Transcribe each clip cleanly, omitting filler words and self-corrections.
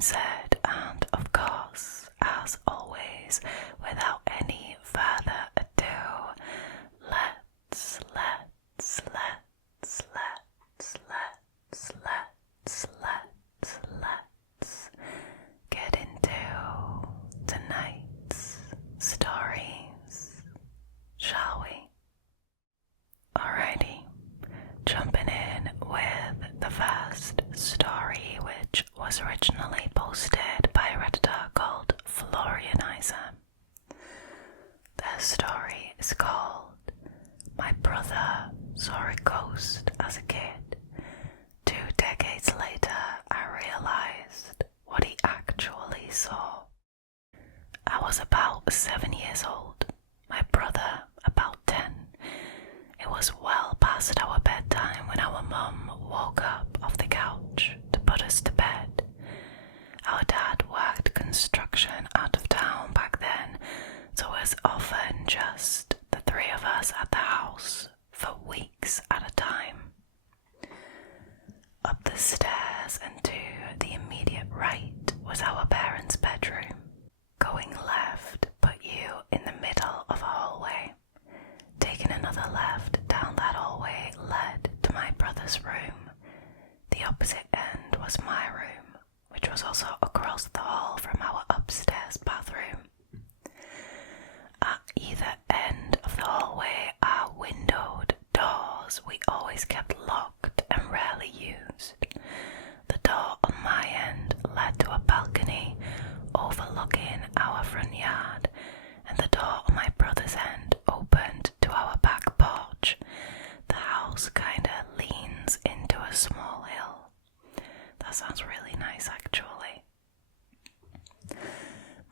being said, and of course, as always, without any further ado, let's get into tonight's stories, shall we? Alrighty, jumping in with the first story, which was originally posted by a Redditor called Florianizer. Their story is called "My Brother Saw a Ghost as a Kid. 2 decades later, I realized what he actually saw." I was about 7 years old, my brother about 10. It was well past our bedtime when our mum woke up off the couch to put us to bed. Our dad worked construction out of town back then, so it was often just the 3 of us at the house for weeks at a time. Up the stairs and to the immediate right was our parents' bedroom. Going left put you in the middle of a hallway. Taking another left down that hallway led to my brother's room. The opposite end was my room, which was also across the hall from our upstairs bathroom. At either end of the hallway are windowed doors we always kept locked and rarely used. The door on my end led to a balcony overlooking our front yard, and the door on my brother's end opened to our back porch. The house kinda leans into a small hill. That sounds really nice, actually.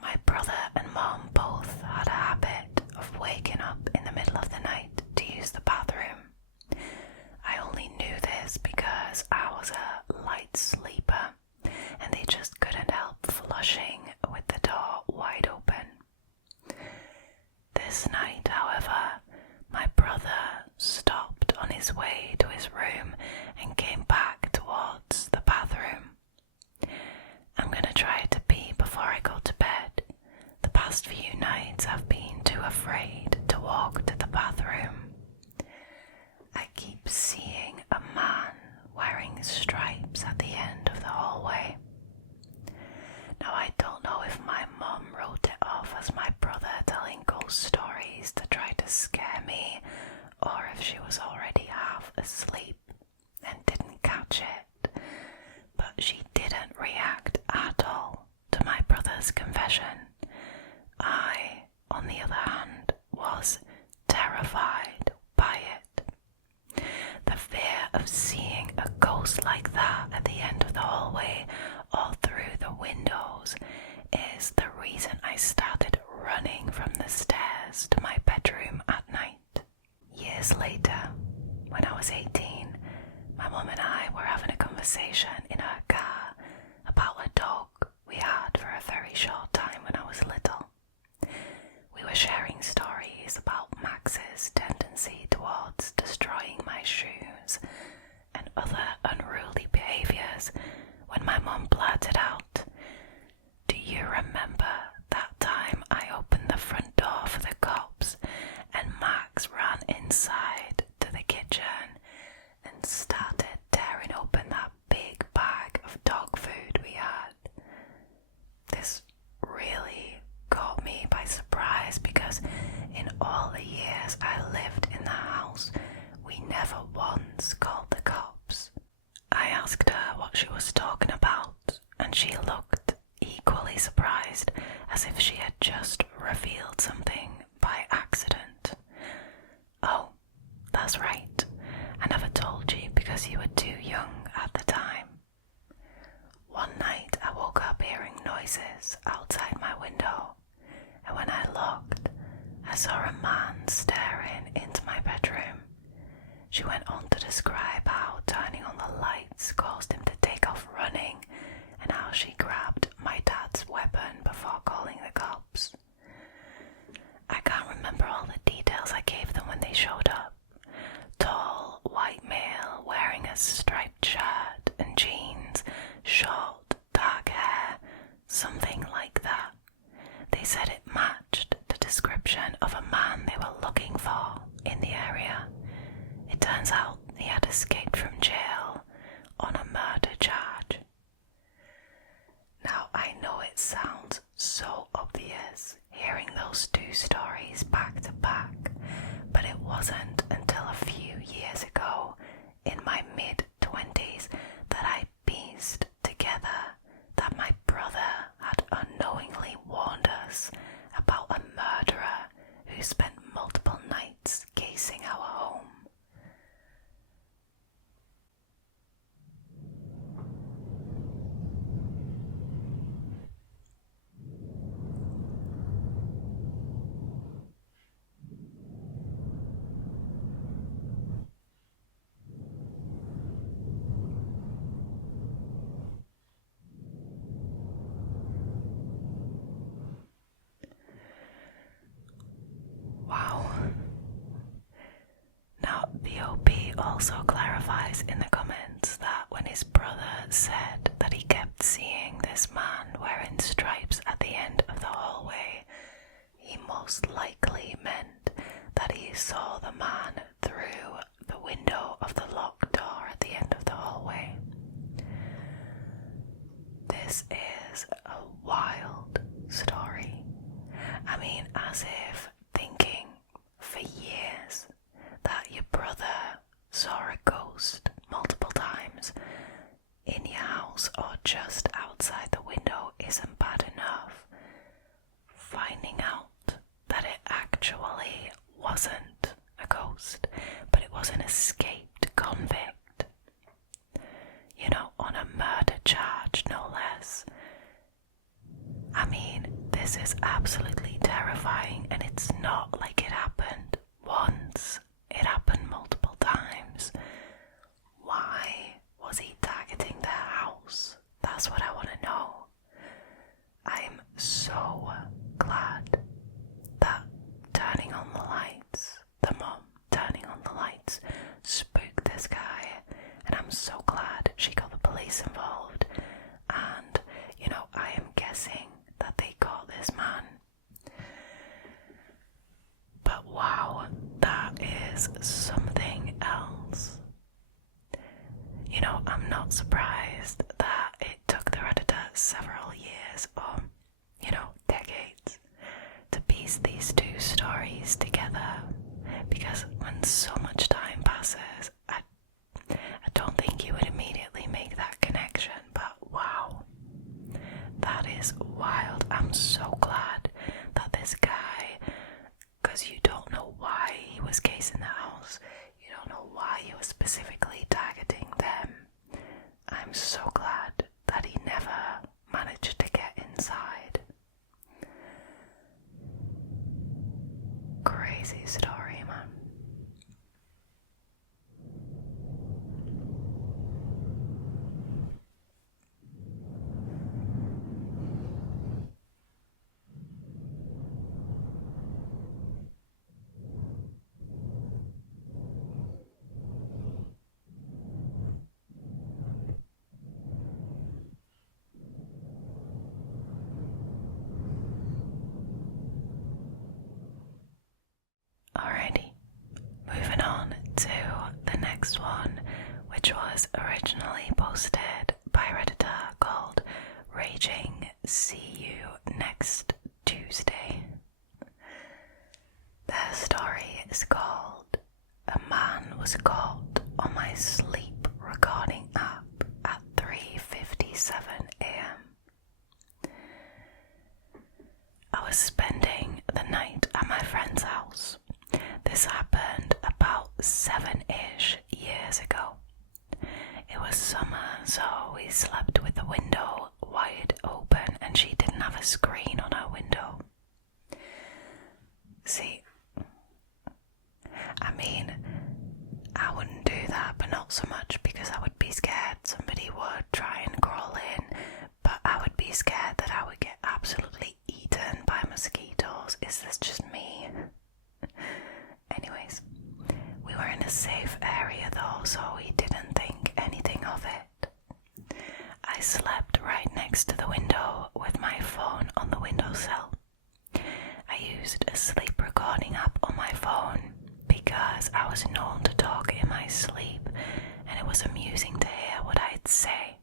My brother and mom both had a habit of waking up in the middle of the night to use the bathroom. I only knew this because I was a light sleeper, and they just couldn't help flushing with the door wide open. This night, however, my brother stopped on his way to his room and came back towards the bathroom. I'm gonna try to pee before I go to bed. The past few nights I've been too afraid to walk to the bathroom. I keep seeing a man wearing stripes at the end of the hallway. Now, I don't know if my mum wrote it off as my brother telling ghost stories to try to scare me, or if she was already half asleep and didn't catch it, but she didn't react at all to my brother's confession. I, on the other hand, was terrified by it. The fear of seeing a ghost like that at the end of the hallway or through the windows is the reason I started running from the stairs to my bedroom at night. Years later, when I was 18, my mum and I were having a conversation in her car about a dog we had for a very short time when I was little. We were sharing stories about Max's tendency towards destroying my shoes and other unruly behaviours when my mum blurted out, "Do you remember that time I opened the front door for the cops and Max ran inside to the kitchen and started tearing open that big bag of dog food we had?" This really caught me by surprise because in all the years I lived in the house, we never once called the cops. I asked her what she was talking about, and she looked equally surprised, as if she had just revealed something by accident. "Oh, that's right. I never told you because you were too young at the time." One night I woke up hearing noises outside my window, and when I looked, I saw a man staring into my bedroom. She went on to describe how turning on the lights caused him to take off running, and how she grabbed my dad's weapon before calling the cops. I can't remember all the details I gave them when they showed up. Tall, white male wearing a striped shirt and jeans, short, dark hair, escaped from jail on a murder charge. Now, I know it sounds so obvious hearing those two stories back to back, but it wasn't until a few years ago, in my mid-20s, that I pieced together that my brother had unknowingly warned us about a murderer who spent multiple nights casing our home. Wow. Now, the OP also clarifies in the comments that when his brother said that he kept seeing this man wearing stripes at the end of the hallway, he most likely meant that he saw the man through the window of the locked door at the end of the hallway. This is a wild story. I mean, as if thinking for years that your brother saw a ghost multiple times in your house or just outside the window isn't bad enough. Finding out that it actually wasn't a ghost, but it was an escaped convict, you know, on a murder charge, no less. I mean, this is absolutely terrifying, and it's not like it happened once. It happened multiple times. Why was he targeting their house? That's what I want to know. I'm so glad that turning on the lights, the mom turning on the lights, spooked this guy, and I'm so glad she got the police involved. And, you know, I am guessing that they caught this man. But wow, that is something else. You know, I'm not surprised that it took the Redditors several years or, you know, decades to piece these two stories together, because when so much time passes, I don't think you would immediately make that connection, but wow, that is wild. I'm so glad that this guy, because you don't know why he was casing the house, you don't know why he was specifically targeting them. I'm so glad that he never managed to get inside. Crazy story, man. Alrighty, moving on to the next one, which was originally posted by a Redditor called RagingCUNextTuesday. Their story is called "A Man Was Caught on My Sleep Recording App at 3:57 a.m. I was spending the night at my friend's house. This happened about 7-ish years ago. It was summer, so we slept with the window wide open, and she didn't have a screen on her window. See, I mean, I wouldn't do that, but not so much because I would be scared somebody would try and crawl in, but I would be scared that I would get absolutely eaten by mosquitoes. Is this just me? Anyways, we were in a safe area though, so we didn't think anything of it. I slept right next to the window with my phone on the windowsill. I used a sleep recording app on my phone because I was known to talk in my sleep, was amusing to hear what I'd say.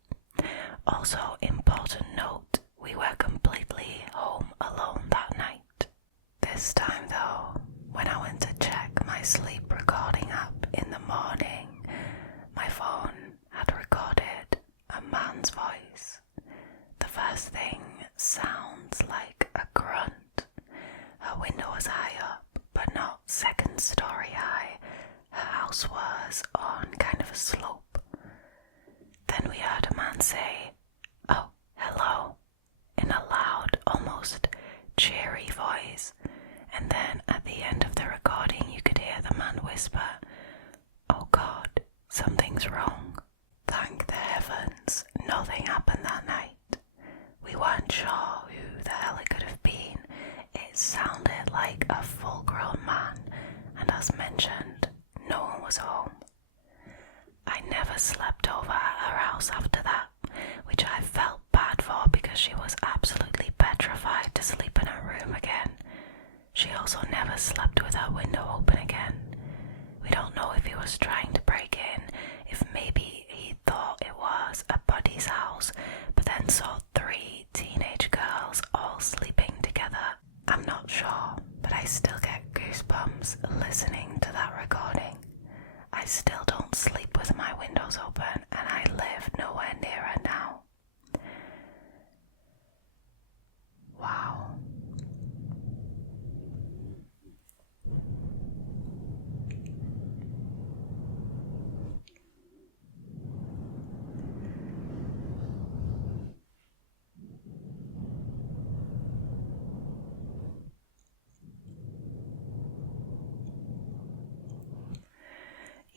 Also, important note, we were completely home alone that night. This time though, when I went to check my sleep recording app in the morning, my phone had recorded a man's voice. The first thing sounds like a grunt. Her window was high up, but not second story high. Her house was on kind of a slope. Then we heard a man say, "Oh, hello," in a loud, almost cheery voice. And then at the end of the recording you could hear the man whisper, "Oh God, something's wrong." Thank the heavens, nothing happened that night. We weren't sure who the hell it could have been. It sounded like a full-grown man, and as mentioned, no one was home. I never slept over at her house after that, which I felt bad for because she was absolutely petrified to sleep in her room again. She also never slept with her window open again. We don't know if he was trying to break in, if maybe he thought it was a buddy's house, but then saw 3 teenage girls all sleeping together. I'm not sure, but I still get goosebumps listening to that recording. I still don't sleep with my windows open, and I live nowhere near her now. Wow.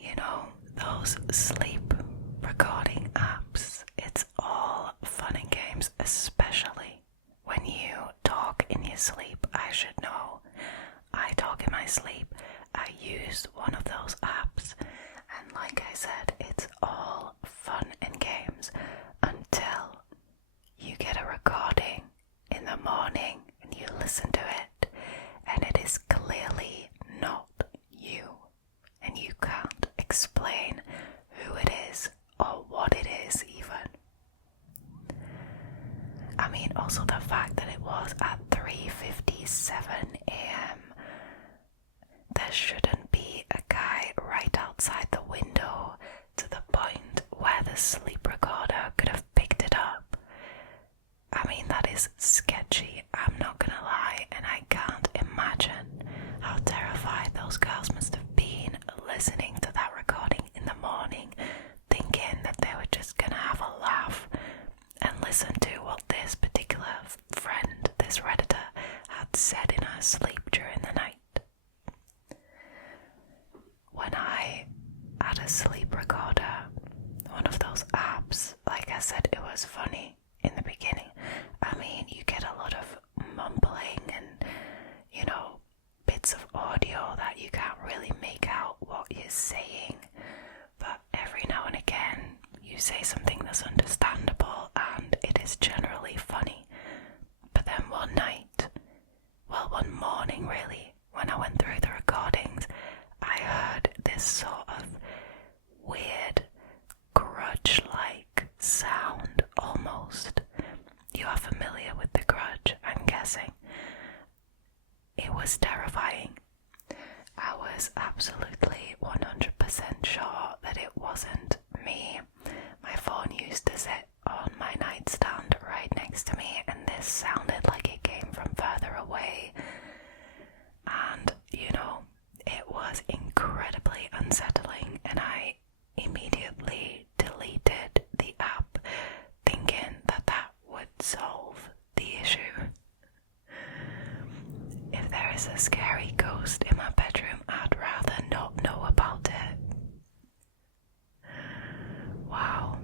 You know, those sleep recording apps, it's all fun and games, especially when you talk in your sleep. I should know. I talk in my sleep. I use one of those apps, and like I said, it's all fun and games until you get a recording in the morning and you listen to it, and it is clearly not you. And you can't explain who it is or what it is even. I mean, also the fact that it was at 3:57 a.m. There shouldn't be a guy right outside the window to the point where the sleep recorder could have picked it up. I mean, that is sketchy, I'm not gonna lie, and I can't imagine how terrified those girls must have been listening to that recording in the morning, thinking that they were just gonna have a laugh and listen to what this particular friend, this Redditor, had said in her sleep during the night. When I had a sleep recorder, one of those apps, like I said, it was funny in the beginning. I mean, you get a lot of mumbling and, you know, bits of audio that you can't really make out what you're saying, but every now and again you say something that's understandable and it is generally funny. But then one morning really, when I went through the recordings, I heard this sort of weird grudge-like sound almost. You are familiar with the Grudge, I'm guessing. It was terrifying. I was absolutely 100% sure that it wasn't me. My phone used to sit on my nightstand right next to me, and this sounded like it came from further away. And, you know, it was incredibly unsettling, and I immediately deleted the app, thinking that that would solve the issue. If there is a scary ghost in my bedroom, I'd rather not know about it. Wow.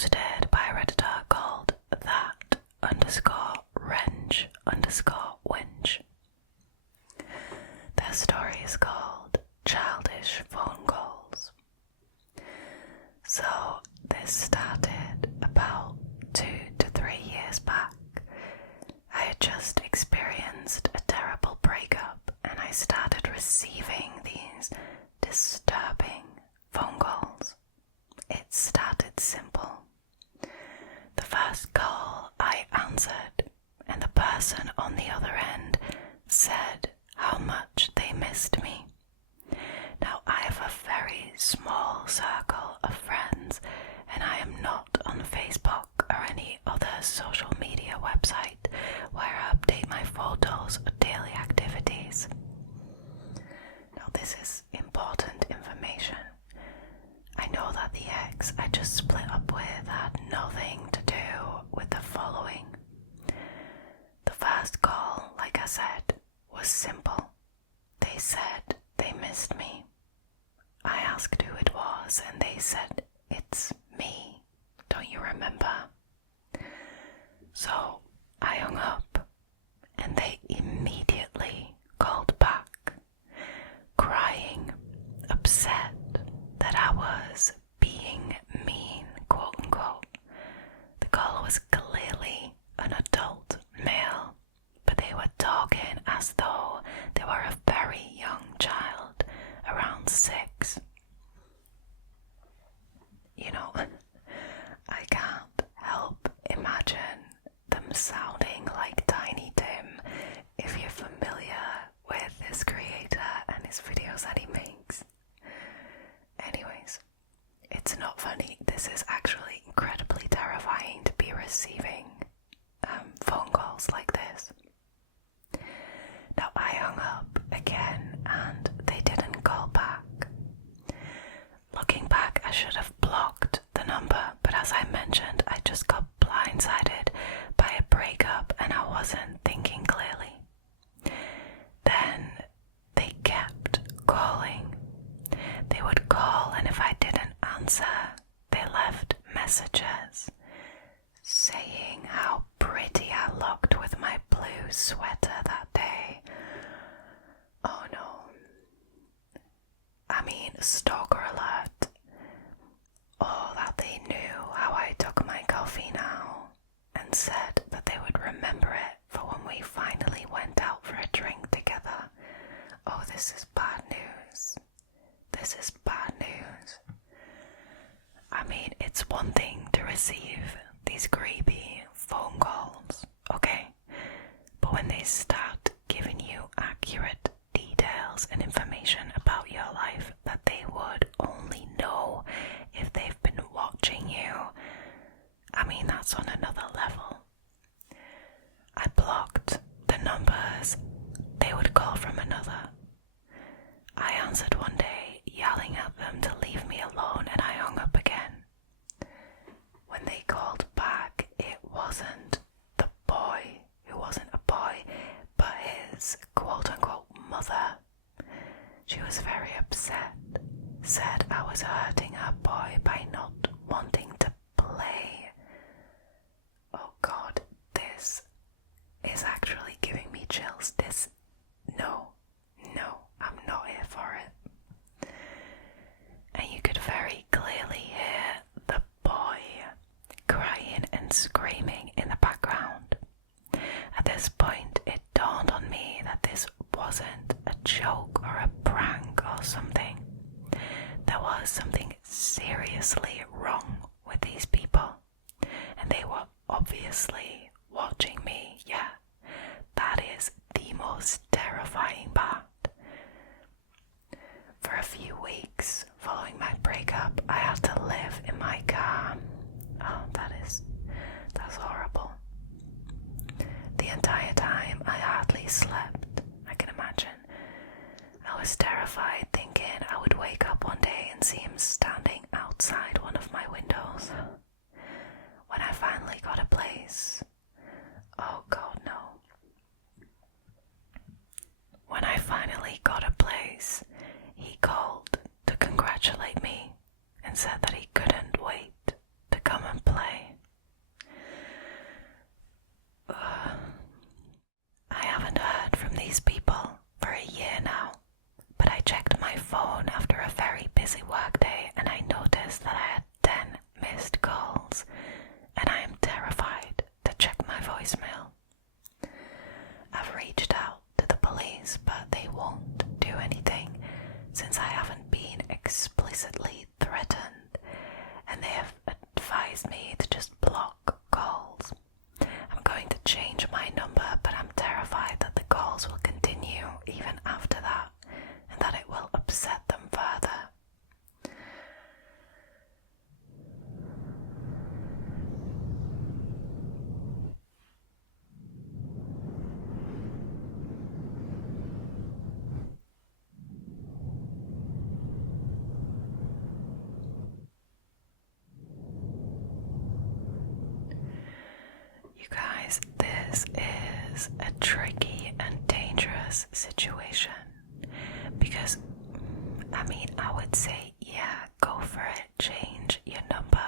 posted by a Redditor called that_wrench_winch. Their story is called Childish Phone Calls. So this started about 2 to 3 years back. I had just experienced a terrible breakup and I started receiving these disturbing phone calls. It started simple. The first call I answered and the person on the other end said how much they missed me. Now I have a very small circle of friends and I am not on Facebook or any other social media website where I update my photos or daily activities. Now this is important information. I know that the ex I just split up with had nothing to do with the following. The first call, like I said, was simple. They said they missed me. I asked who it was and they said, "It's me. Don't you remember?" So I hung up and they immediately called back, crying, upset that I was being mean, quote unquote. The caller was clearly an adult male, but they were talking as though they were a very young child, around 6. You know, I can't help imagine them sounding like Tiny Tim if you're familiar with this creator and his videos that he makes. Anyways, it's not funny. This is actually incredibly terrifying to be receiving phone calls like this. Now I hung up again and they didn't call back. Looking back, I should have blocked the number, but as I mentioned, I just got blindsided by a breakup and I wasn't thinking clearly. Then they kept calling. They would call and if I didn't answer, they left messages saying how pretty I looked with my blue sweater that day. Oh no. I mean, stalker alert. Or that they knew how I took my coffee now and said that they would remember it for when we finally went out for a drink together. Oh, this is bad news. This is bad news. I mean, it's one thing to receive these creepy phone calls, okay? But when they start giving you accurate details and information about your life that they would only know if they've been watching you, I mean, that's on another level. I blocked the numbers they would call from another. I answered one day, yelling at them to leave me alone, and I hung up again. When they called back, it wasn't the boy who wasn't a boy, but his quote-unquote mother. She was very upset, said I was hurting her boy by not wanting to play. Oh God, this is actually giving me chills. No, I'm not here for it. And you could very clearly hear the boy crying and screaming in the background. At this point, it dawned on me that this wasn't a joke or a prank or something. There was something seriously wrong with these people, and they were obviously watching me. Yeah, that is the most terrifying part. For a few weeks following my breakup, I had to live in my car. Oh, that's horrible. The entire time I hardly slept, I can imagine. I was terrified, thinking I would wake up one day and see him standing outside one of my windows. When I finally got a place, oh God, no. When I finally got a place, he called to congratulate me and said that he couldn't wait to come and play. my phone after a very busy workday and I noticed that I had 10 missed calls, and I am terrified to check my voicemail. I've reached out to the police, but they won't do anything since I haven't been explicitly threatened, and they have advised me to just block calls. I'm going to change my number, but I'm terrified that the calls will continue even after that, and that it will upset them further. You guys, this is a tricky and dangerous situation because, I would say, yeah, go for it, change your number,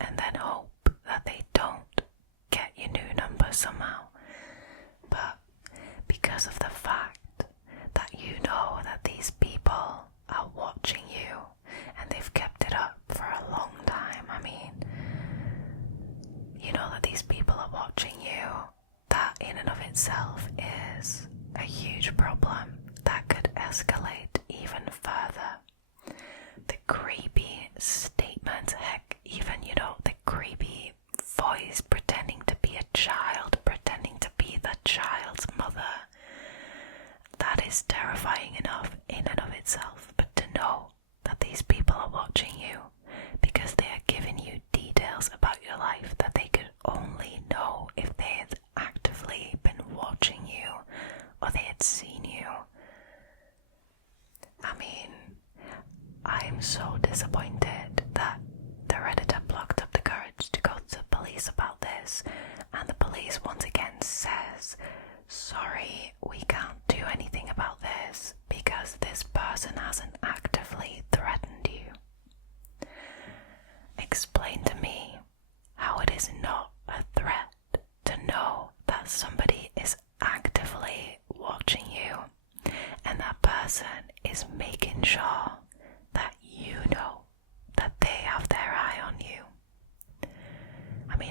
and then hope that they don't get your new number somehow. But because of the fact that you know that these people are watching you and they've kept it up for a long time, you know that these people are watching you, that in and of itself is a huge problem that could escalate even further. The creepy statements, heck, even, the creepy voice pretending to be a child, pretending to be the child's mother, that is terrifying enough in and of itself. But to know that these people are watching you because they are giving you details about your life that they could only know if they had actively been watching you or they had seen you. I'm so disappointed that the Redditor plucked up the courage to go to the police about this, and the police once again says, sorry, we can't do anything about this because this person hasn't actively threatened you. Explain to me how it is not a threat to know that somebody is actively watching you and that person is making sure that you know that they have their eye on you.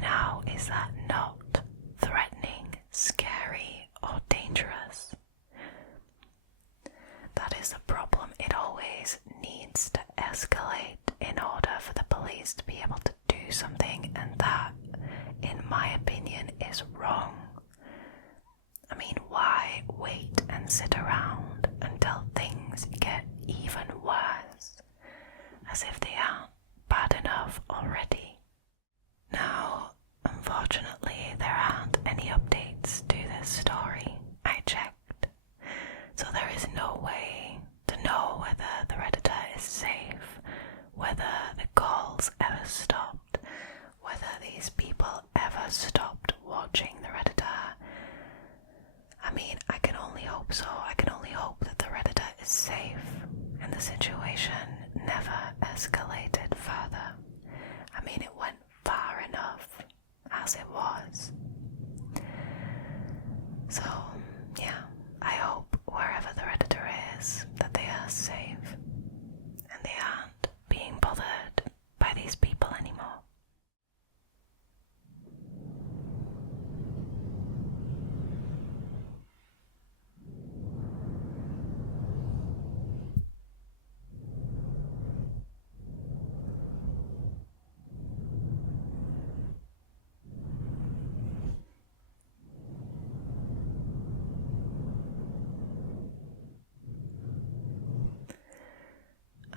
How is that not threatening, scary, or dangerous? That is the problem. It always needs to escalate in order for the police to be able to do something, and that, in my opinion, is wrong. Why wait and sit around until things get even worse, as if they aren't bad enough already? Now, unfortunately, there aren't any updates to this story. I checked, so there is no way to know whether the Redditor is safe, whether the calls ever stopped, whether these people ever stopped watching the Redditor. I can only hope so. I can only hope that the Redditor is safe and the situation never escalated further. It went far enough as it was. So, yeah, I hope wherever the Redditor is that they are safe and they aren't being bothered by these people anymore.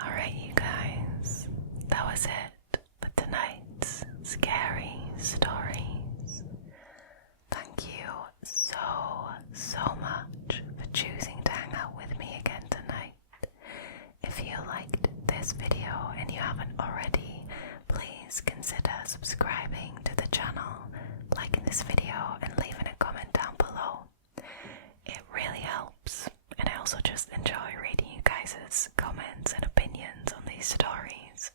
Alright, you guys, that was it for tonight's scary stories. Thank you so much for choosing to hang out with me again tonight. If you liked this video and you haven't already, please consider subscribing to the channel, liking this video, and leaving a comment down below. It really helps, and I also just enjoy reading you guys' comments and opinions on these stories.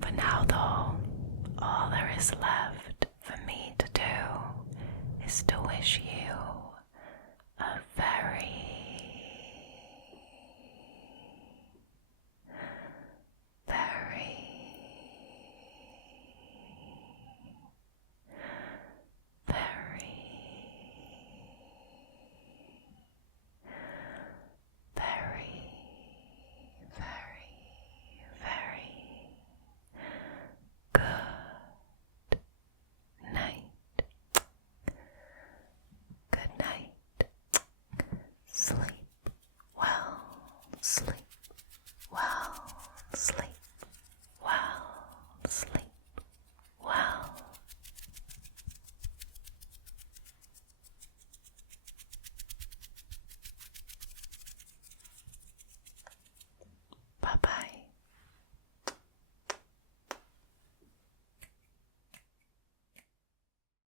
For now though, all there is left for me to do is to wish you